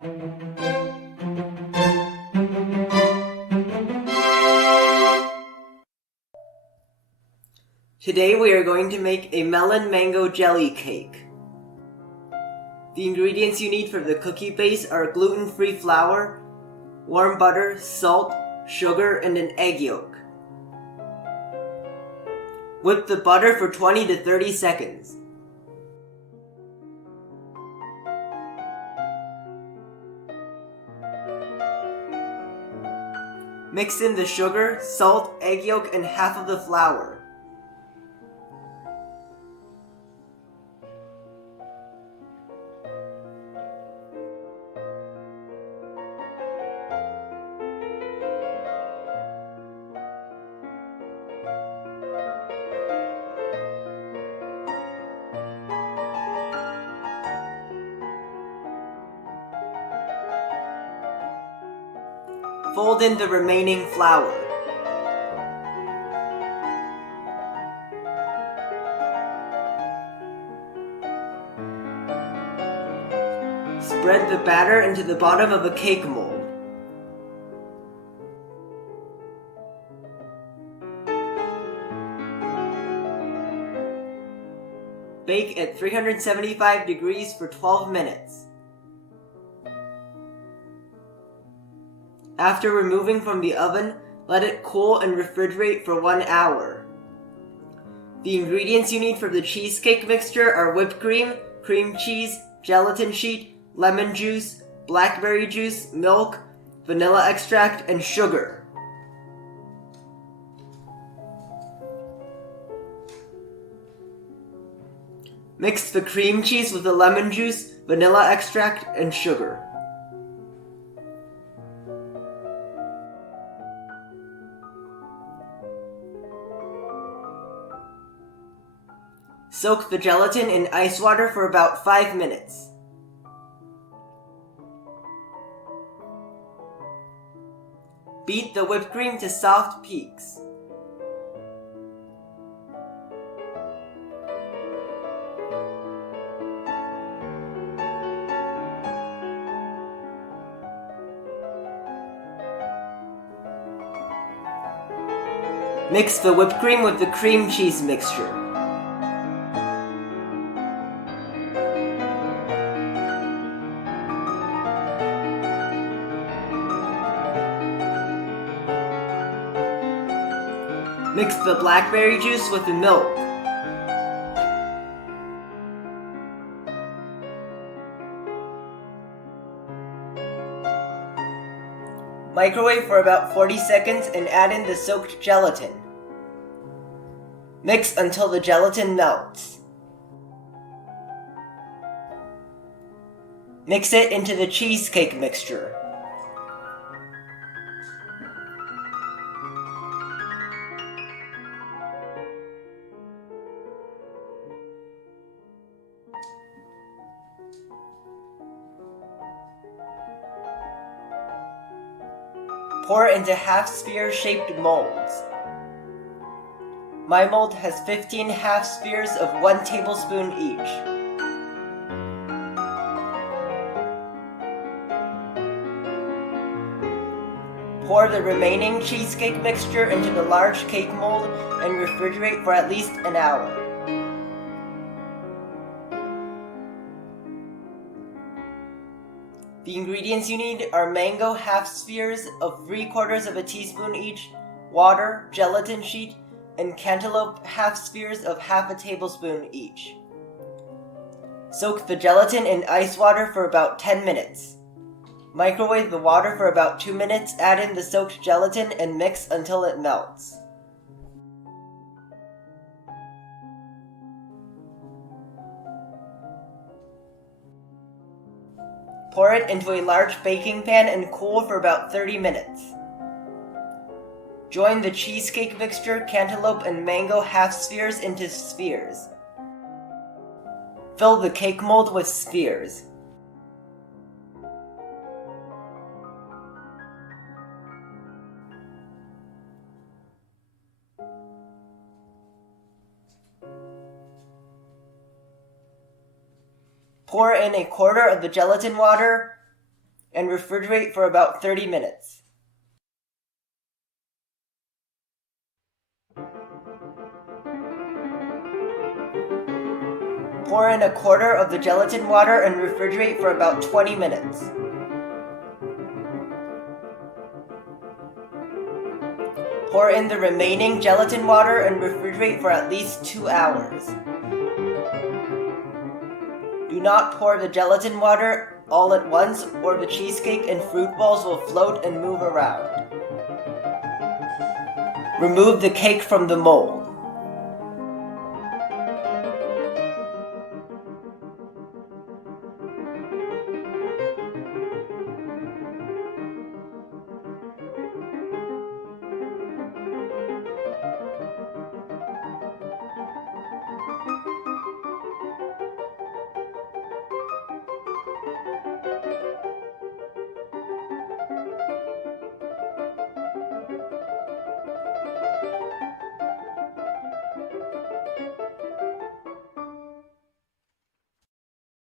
Today we are going to make a melon mango jelly cake. The ingredients you need for the cookie base are gluten-free flour, warm butter, salt, sugar, and an egg yolk. Whip the butter for 20 to 30 seconds. Mix in the sugar, salt, egg yolk, and half of the flour. Fold in the remaining flour. Spread the batter into the bottom of a cake mold. Bake at 375 degrees for 12 minutes. After removing from the oven, let it cool and refrigerate for 1 hour. The ingredients you need for the cheesecake mixture are whipped cream, cream cheese, gelatin sheet, lemon juice, blackberry juice, milk, vanilla extract, and sugar. Mix the cream cheese with the lemon juice, vanilla extract, and sugar. Soak the gelatin in ice water for about 5 minutes. Beat the whipped cream to soft peaks. Mix the whipped cream with the cream cheese mixture. Mix the blackberry juice with the milk. Microwave for about 40 seconds and add in the soaked gelatin. Mix until the gelatin melts. Mix it into the cheesecake mixture. Pour into half-sphere shaped molds. My mold has 15 half spheres of 1 tablespoon each. Pour the remaining cheesecake mixture into the large cake mold and refrigerate for at least an hour. The ingredients you need are mango half spheres of 3/4 of a teaspoon each, water, gelatin sheet, and cantaloupe half spheres of half a tablespoon each. Soak the gelatin in ice water for about 10 minutes. Microwave the water for about 2 minutes, add in the soaked gelatin, and mix until it melts. Pour it into a large baking pan and cool for about 30 minutes. Join the cheesecake mixture, cantaloupe, and mango half spheres into spheres. Fill the cake mold with spheres. Pour in 1/4 of the gelatin water, and refrigerate for about 30 minutes. Pour in a quarter of the gelatin water and refrigerate for about 20 minutes. Pour in the remaining gelatin water and refrigerate for at least 2 hours. Do not pour the gelatin water all at once or the cheesecake and fruit balls will float and move around. Remove the cake from the mold.